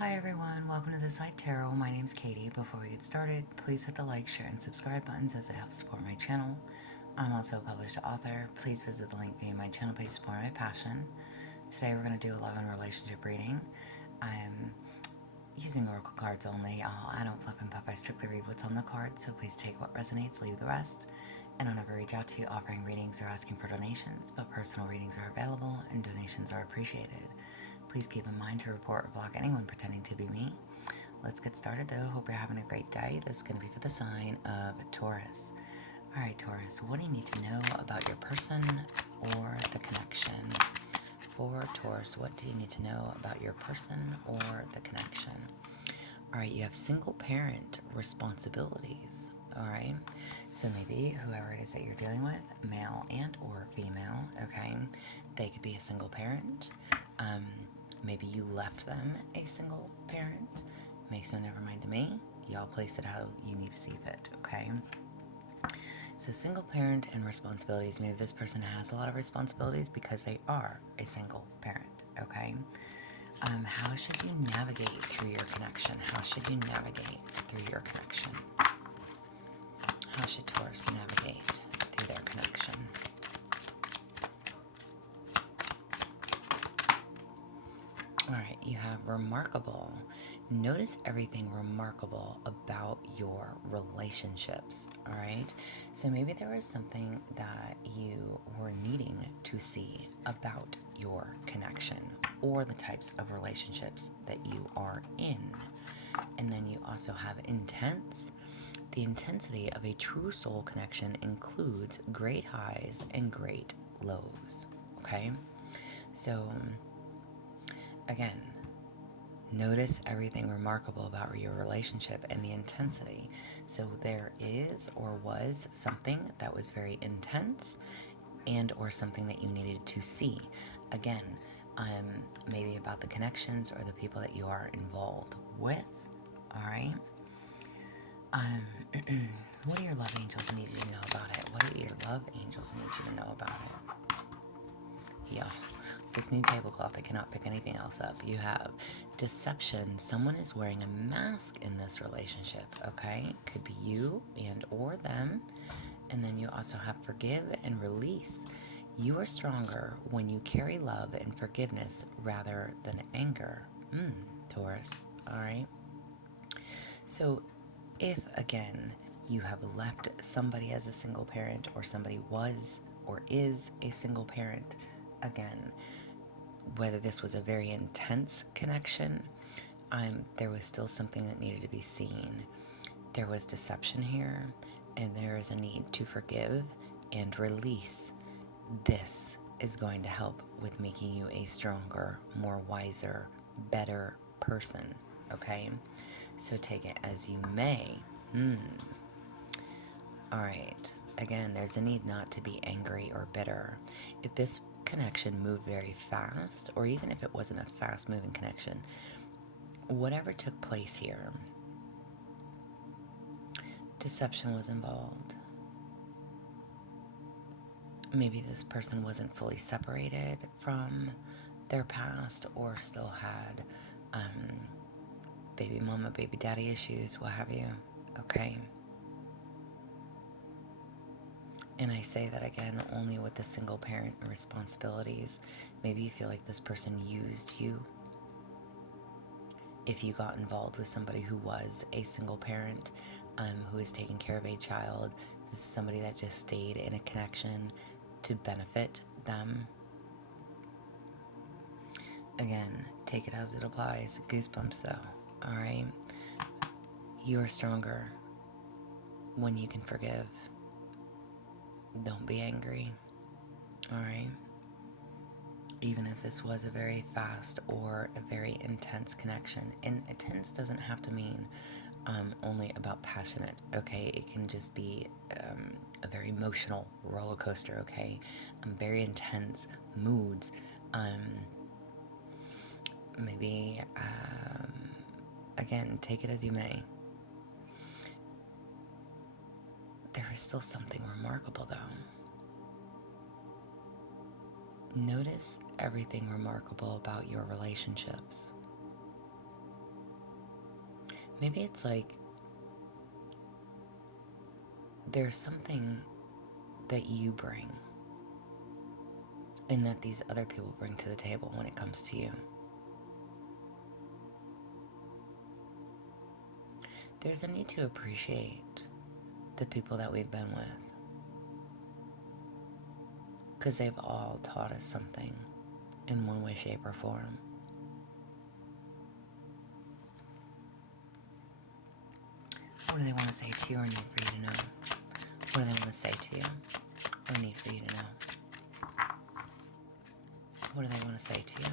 Hi everyone, welcome to This Life Tarot. My name's Katie. Before we get started, please hit the like, share, and subscribe buttons as it helps support my channel. I'm also a published author. Please visit the link via my channel page to support my passion. Today we're going to do a love and relationship reading. I'm using oracle cards only. I don't fluff and puff. I strictly read what's on the cards, so please take what resonates, leave the rest. And I'll never reach out to you offering readings or asking for donations, but personal readings are available and donations are appreciated. Please keep in mind to report or block anyone pretending to be me. Let's get started though. Hope you're having a great day. This is going to be for the sign of Taurus. Alright, Taurus, what do you need to know about your person or the connection? For Taurus, what do you need to know about your person or the connection? Alright, you have single parent responsibilities. Alright, so maybe whoever it is that you're dealing with, male and or female, okay, they could be a single parent. Maybe you left them a single parent. Makes no never mind to me. Y'all place it how you need to see fit, okay? So single parent and responsibilities. Maybe this person has a lot of responsibilities because they are a single parent, okay? How should you navigate through your connection? How should you navigate through your connection? How should Taurus navigate through their connection? Alright, you have remarkable. Notice everything remarkable about your relationships, alright? So maybe there was something that you were needing to see about your connection or the types of relationships that you are in. And then you also have intense. The intensity of a true soul connection includes great highs and great lows, okay? So again, notice everything remarkable about your relationship and the intensity. So there is or was something that was very intense and or something that you needed to see. Again, maybe about the connections or the people that you are involved with. All right. What do your love angels need you to know about it? What do your love angels need you to know about it? Yeah. This new tablecloth, I cannot pick anything else up. You have deception. Someone is wearing a mask in this relationship, okay? Could be you and or them. And then you also have forgive and release. You are stronger when you carry love and forgiveness rather than anger. Taurus, all right? So if, again, you have left somebody as a single parent or somebody was or is a single parent, again, whether this was a very intense connection, there was still something that needed to be seen. There was deception here, and there is a need to forgive and release. This is going to help with making you a stronger, more wiser, better person, okay? So take it as you may. Alright, again, there's a need not to be angry or bitter. If this connection moved very fast, or even if it wasn't a fast-moving connection, whatever took place here, deception was involved. Maybe this person wasn't fully separated from their past or still had baby mama, baby daddy issues, what have you, okay? And I say that again only with the single parent responsibilities. Maybe you feel like this person used you. If you got involved with somebody who was a single parent, who is taking care of a child, this is somebody that just stayed in a connection to benefit them. Again, take it as it applies. Goosebumps though, alright? You are stronger when you can forgive. Don't be angry, alright? Even if this was a very fast or a very intense connection. And intense doesn't have to mean only about passionate, okay? It can just be a very emotional roller coaster, okay? Very intense moods. Maybe, again, take it as you may. There is still something remarkable, though. Notice everything remarkable about your relationships. Maybe it's like there's something that you bring and that these other people bring to the table when it comes to you. There's a need to appreciate the people that we've been with, because they've all taught us something in one way, shape, or form. What do they want to say to you or need for you to know? What do they want to say to you or need for you to know? What do they want to say to you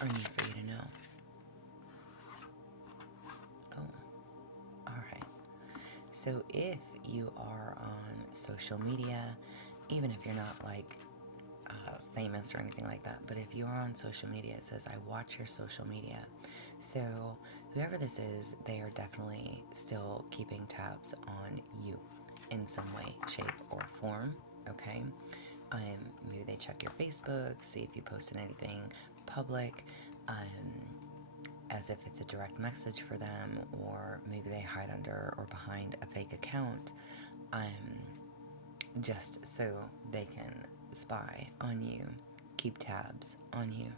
or need for you to know? Oh, alright. So if you are on social media, even if you're not like famous or anything like that, but if you are on social media, it says, I watch your social media. So whoever this is, they are definitely still keeping tabs on you in some way, shape, or form, okay? Maybe they check your Facebook, see if you posted anything public, as if it's a direct message for them, or maybe they hide under or behind a fake account, just so they can spy on you, keep tabs on you,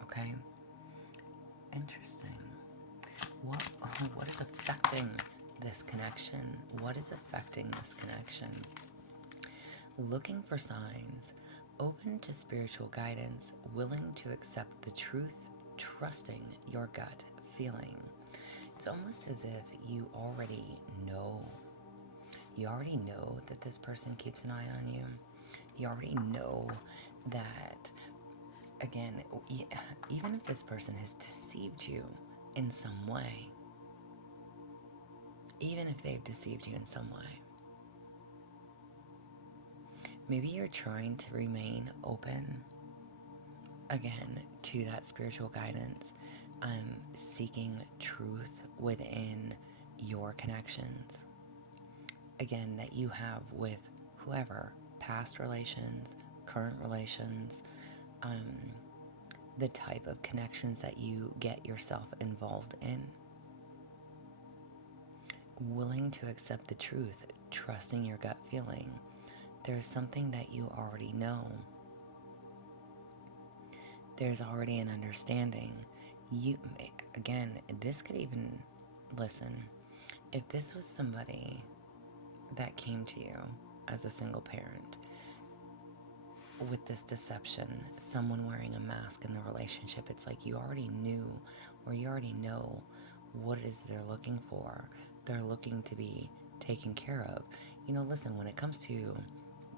okay? Interesting. What is affecting this connection? What is affecting this connection? Looking for signs, open to spiritual guidance, willing to accept the truth, trusting your gut feeling. It's almost as if you already know. You already know that this person keeps an eye on you. You already know that, again, even if this person has deceived you in some way, even if they've deceived you in some way, maybe you're trying to remain open, again, to that spiritual guidance, seeking truth within your connections, again, that you have with whoever, past relations, current relations, the type of connections that you get yourself involved in. Willing to accept the truth, trusting your gut feeling. There's something that you already know. There's already an understanding. Again, this could even, listen, if this was somebody that came to you as a single parent with this deception, someone wearing a mask in the relationship, it's like you already knew, or you already know what it is they're looking for. They're looking to be taken care of. Listen, when it comes to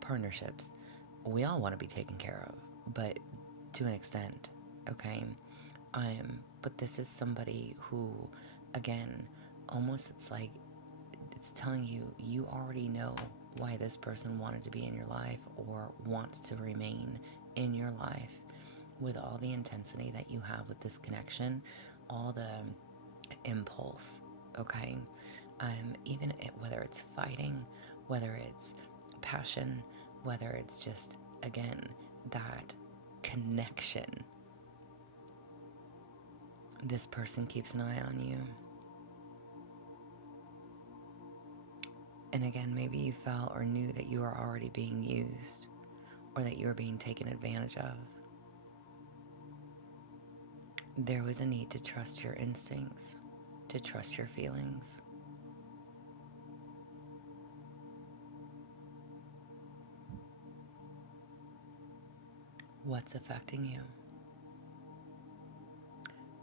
partnerships, we all want to be taken care of, but to an extent, okay? But this is somebody who, again, almost it's like it's telling you, you already know why this person wanted to be in your life or wants to remain in your life, with all the intensity that you have with this connection, all the impulse, okay? Even whether it's fighting, whether it's passion, whether it's just, again, that connection. This person keeps an eye on you. And again, maybe you felt or knew that you were already being used, or that you were being taken advantage of. There was a need to trust your instincts, to trust your feelings. What's affecting you?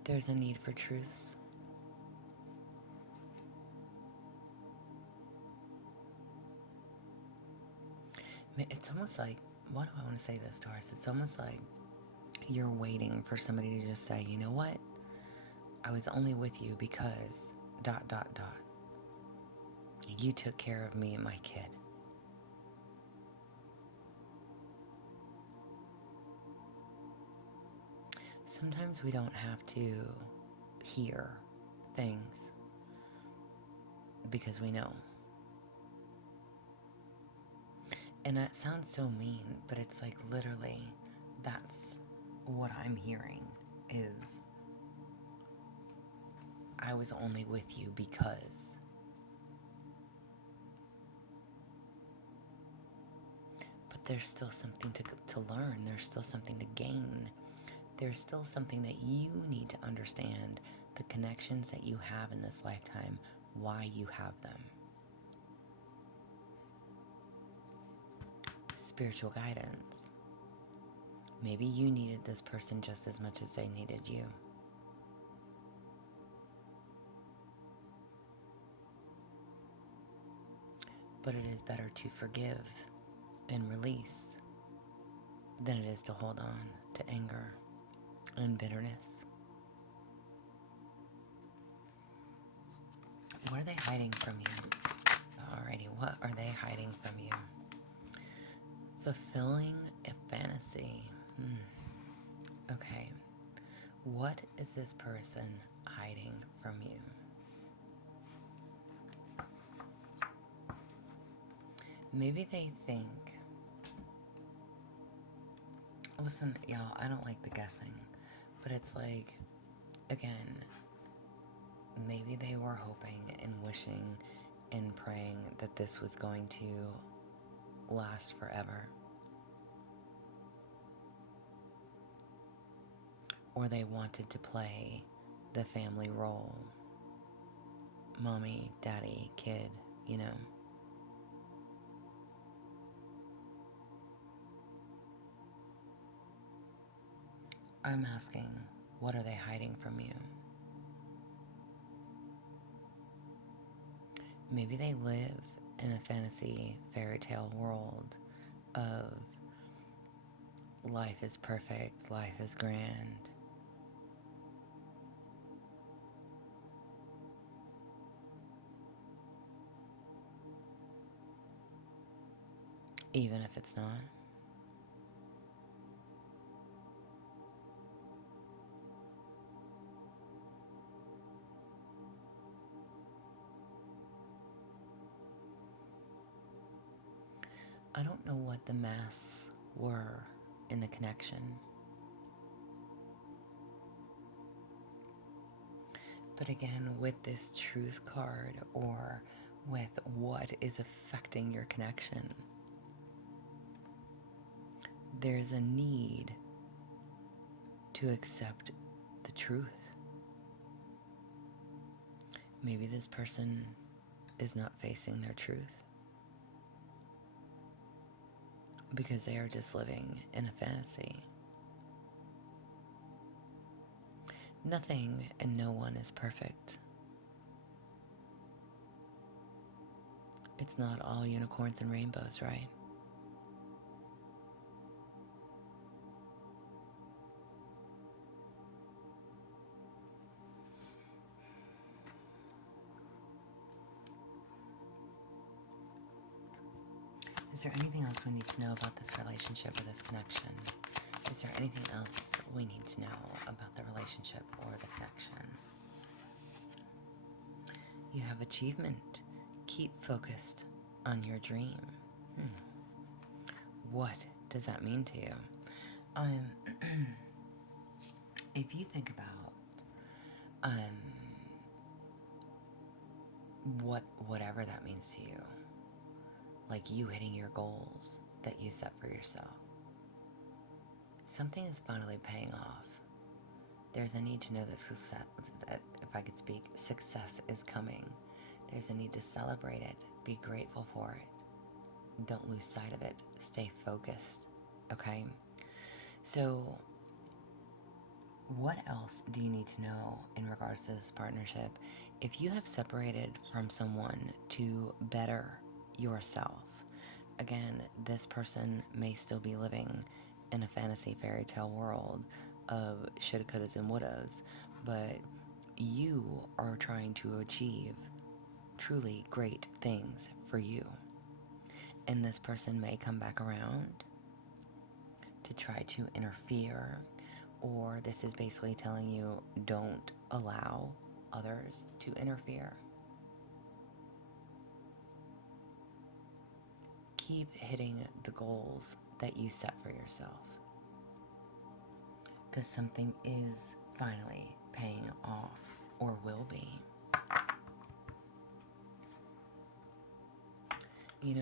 There's a need for truths. It's almost like, why do I want to say this, Taurus? It's almost like you're waiting for somebody to just say, you know what? I was only with you because ... You took care of me and my kid. Sometimes we don't have to hear things because we know. And that sounds so mean, but it's like literally that's what I'm hearing is I was only with you because. But there's still something to learn. There's still something to gain. There's still something that you need to understand, the connections that you have in this lifetime, why you have them. Spiritual guidance. Maybe you needed this person just as much as they needed you. But it is better to forgive and release than it is to hold on to anger and bitterness. What are they hiding from you? Alrighty, what are they hiding from you? Fulfilling a fantasy. Okay. What is this person hiding from you? Maybe they think, listen, y'all, I don't like the guessing, but it's like, again, maybe they were hoping and wishing and praying that this was going to last forever. Or they wanted to play the family role. Mommy, daddy, kid, you know. I'm asking, what are they hiding from you? Maybe they live in a fantasy fairy tale world of life is perfect, life is grand. Even if it's not. I don't know what the masks were in the connection. But again, with this truth card, or with what is affecting your connection, there's a need to accept the truth. Maybe this person is not facing their truth because they are just living in a fantasy. Nothing and no one is perfect. It's not all unicorns and rainbows, right? Is there anything else we need to know about this relationship or this connection? Is there anything else we need to know about the relationship or the connection? You have achievement. Keep focused on your dream. What does that mean to you? If you think about whatever that means to you, like you hitting your goals that you set for yourself, something is finally paying off. There's a need to know that success, that if I could speak, success is coming. There's a need to celebrate it, be grateful for it. Don't lose sight of it. Stay focused, okay? So, what else do you need to know in regards to this partnership? If you have separated from someone to better yourself, again, this person may still be living in a fantasy fairy tale world of shoulda, couldas, and wouldas, but you are trying to achieve truly great things for you. And this person may come back around to try to interfere, or this is basically telling you don't allow others to interfere. Keep hitting the goals that you set for yourself, because something is finally paying off, or will be.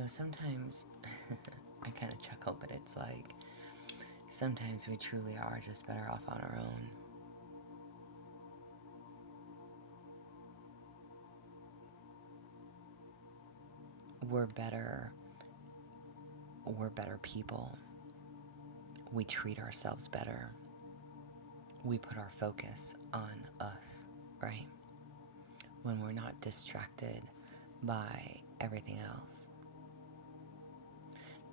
Sometimes I kind of chuckle, but it's like sometimes we truly are just better off on our own. We're better people. We treat ourselves better. We put our focus on us, right? When we're not distracted by everything else.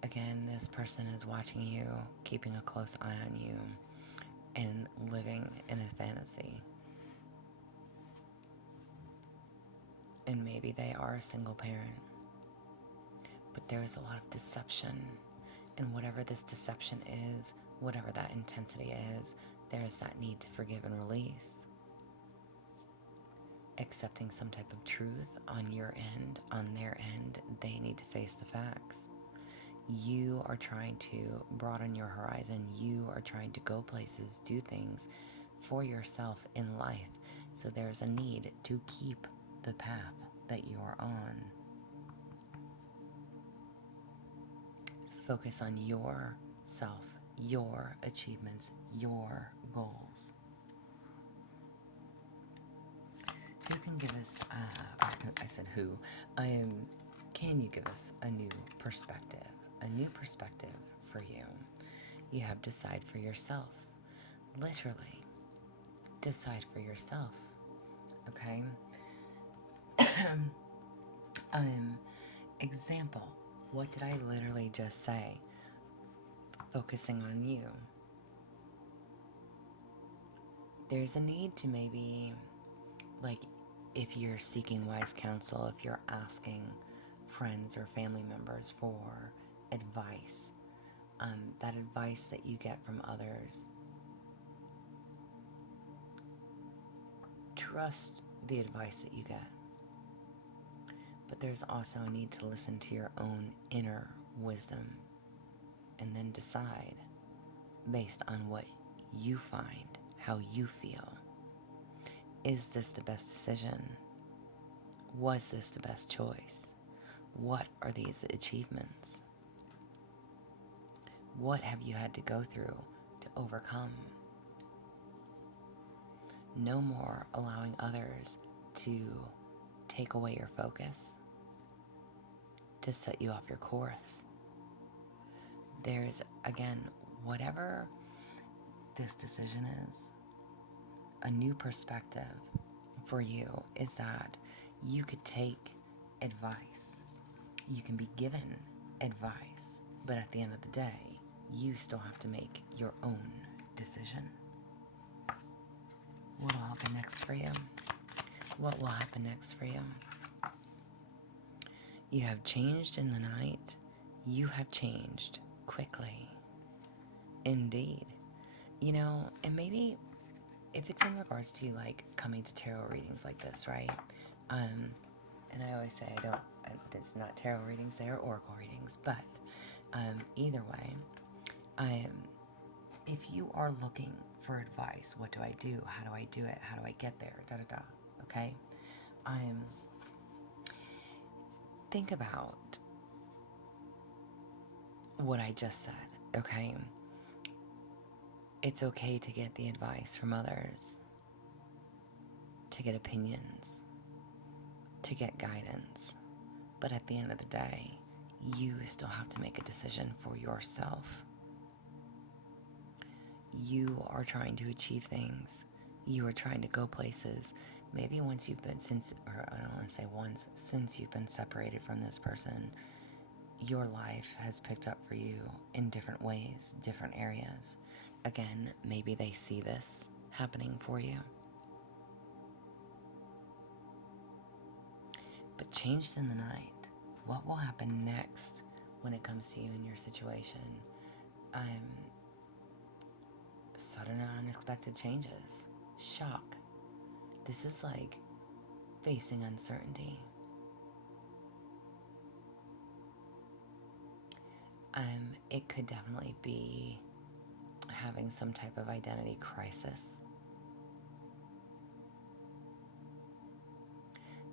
Again, this person is watching you, keeping a close eye on you, and living in a fantasy. And maybe they are a single parent, but there's a lot of deception. And whatever this deception is, whatever that intensity is, there's that need to forgive and release. Accepting some type of truth on your end, on their end, they need to face the facts. You are trying to broaden your horizon. You are trying to go places, do things for yourself in life. So there's a need to keep the path that you are on. Focus on yourself, your achievements, your goals. Who can give us, I said who, can you give us a new perspective for you? You have to decide for yourself. Literally, decide for yourself, okay? Example, what did I literally just say? Focusing on you. There's a need to maybe, like, if you're seeking wise counsel, if you're asking friends or family members for advice, that advice that you get from others, trust the advice that you get. But there's also a need to listen to your own inner wisdom and then decide based on what you find, how you feel. Is this the best decision? Was this the best choice? What are these achievements? What have you had to go through to overcome? No more allowing others to take away your focus, to set you off your course. There's, again, whatever this decision is, a new perspective for you is that you could take advice. You can be given advice, but at the end of the day, you still have to make your own decision. What will happen next for you? What will happen next for you? You have changed in the night. You have changed quickly. Indeed. And maybe if it's in regards to like coming to tarot readings like this, right? And I always say there's not tarot readings, they are oracle readings, but either way, if you are looking for advice, what do I do? How do I do it? How do I get there? Okay? Think about what I just said, okay? It's okay to get the advice from others, to get opinions, to get guidance. But at the end of the day, you still have to make a decision for yourself. You are trying to achieve things. You are trying to go places. Maybe once you've been, since you've been separated from this person, your life has picked up for you in different ways, different areas. Again, maybe they see this happening for you. But changed in the night, what will happen next when it comes to you and your situation? Sudden and unexpected changes, shock. This is like facing uncertainty. It could definitely be having some type of identity crisis.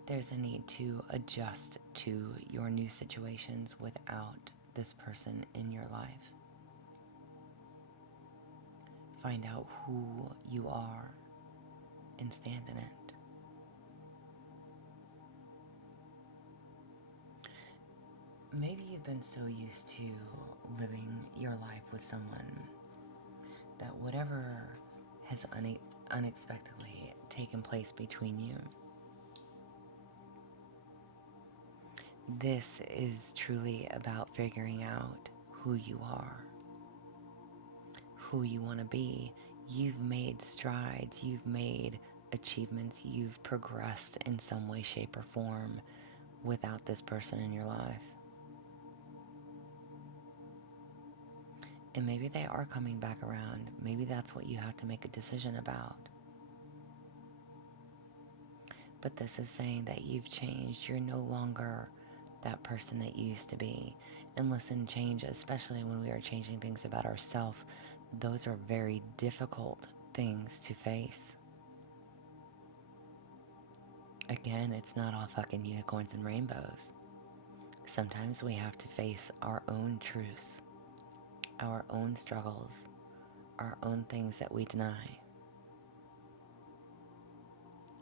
There's a need to adjust to your new situations without this person in your life. Find out who you are and stand in it. Maybe you've been so used to living your life with someone that whatever has unexpectedly taken place between you, this is truly about figuring out who you are, who you want to be. You've made strides, you've made achievements, you've progressed in some way, shape, or form without this person in your life. And maybe they are coming back around. Maybe that's what you have to make a decision about. But this is saying that you've changed. You're no longer that person that you used to be. And listen, change, especially when we are changing things about ourselves, those are very difficult things to face. Again, it's not all fucking unicorns and rainbows. Sometimes we have to face our own truths, our own struggles, our own things that we deny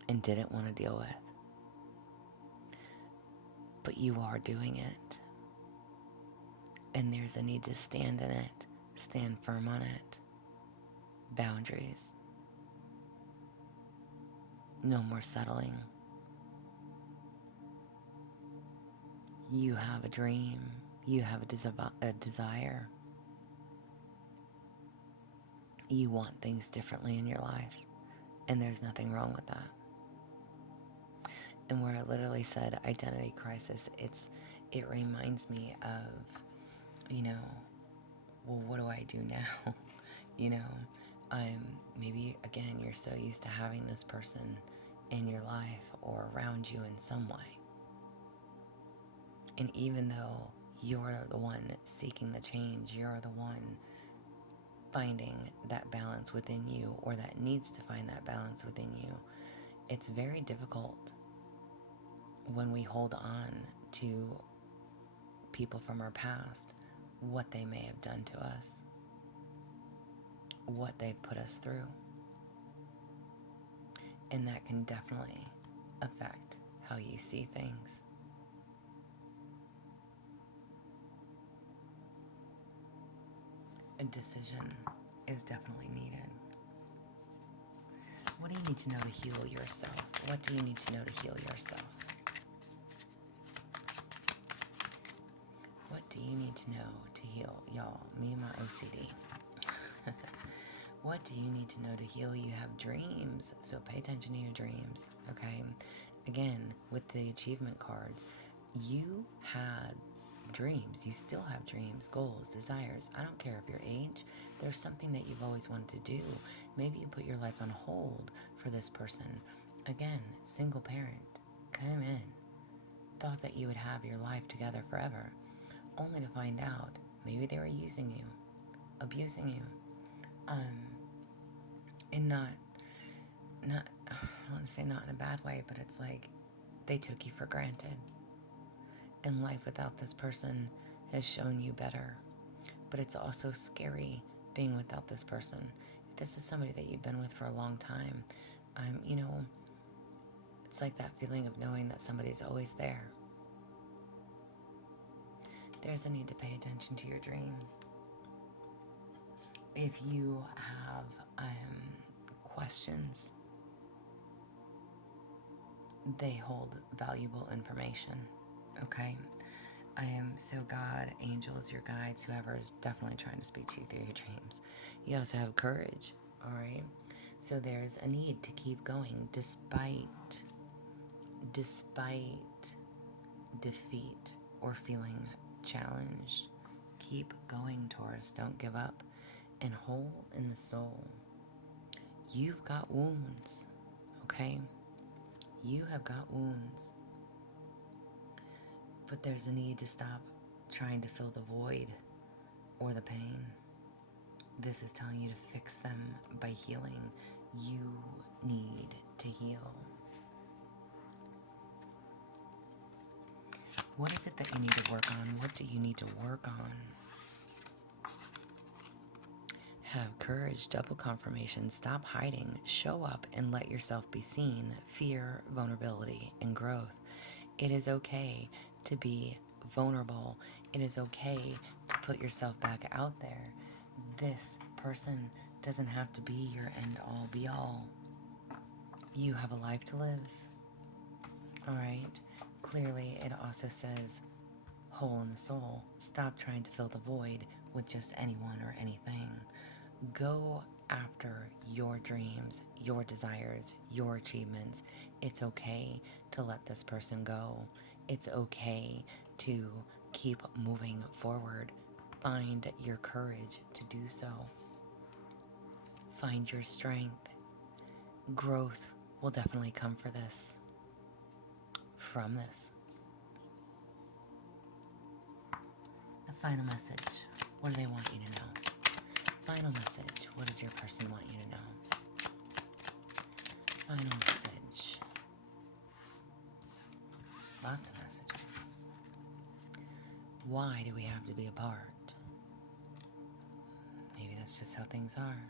and didn't want to deal with. But you are doing it. And there's a need to stand in it, stand firm on it. Boundaries. No more settling. You have a dream. You have a desire. You want things differently in your life. And there's nothing wrong with that. And where it literally said identity crisis, it reminds me of, well, what do I do now? Maybe again, you're so used to having this person in your life or around you in some way. And even though you're the one seeking the change, you're the one finding that balance within you, or that needs to find that balance within you, it's very difficult when we hold on to people from our past, what they may have done to us, what they've put us through. And that can definitely affect how you see things. A decision is definitely needed. What do you need to know to heal yourself? What do you need to know to heal yourself? What do you need to know to heal? Y'all, me and my OCD. What do you need to know to heal? You have dreams, so pay attention to your dreams, okay? Again, with the achievement cards, you had dreams. You still have dreams, goals, desires. I don't care if your age. There's something that you've always wanted to do. Maybe you put your life on hold for this person. Again, single parent, come in. Thought that you would have your life together forever, only to find out maybe they were using you, abusing you, and not, I want to say not in a bad way, but it's like they took you for granted. And life without this person has shown you better. But it's also scary being without this person. If this is somebody that you've been with for a long time, it's like that feeling of knowing that somebody's always there. There's a need to pay attention to your dreams. If you have questions, they hold valuable information, okay? God, angels, your guides, whoever is definitely trying to speak to you through your dreams. You also have courage, all right? So there's a need to keep going despite defeat or feeling challenged. Keep going, Taurus. Don't give up. And whole in the soul. You've got wounds, okay? You have got wounds. But there's a need to stop trying to fill the void or the pain. This is telling you to fix them by healing. You need to heal. What is it that you need to work on? What do you need to work on? Have courage, double confirmation, stop hiding, show up and let yourself be seen. Fear, vulnerability, and growth. It is okay to be vulnerable. It is okay to put yourself back out there. This person doesn't have to be your end all be all. You have a life to live. Alright? Clearly, it also says, hole in the soul. Stop trying to fill the void with just anyone or anything. Go after your dreams, your desires, your achievements. It's okay to let this person go. It's okay to keep moving forward. Find your courage to do so. Find your strength. Growth will definitely come for this. From this. A final message. What do they want you to know? Final message. What does your person want you to know? Final message. Lots of messages. Why do we have to be apart? Maybe that's just how things are.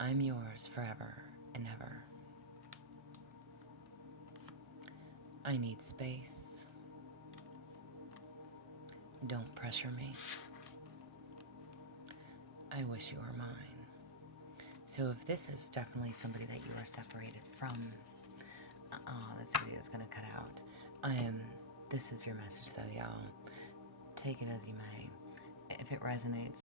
I'm yours forever and ever. I need space. Don't pressure me. I wish you were mine. So if this is definitely somebody that you are separated from, this video is going to cut out. This is your message though, y'all. Take it as you may. If it resonates,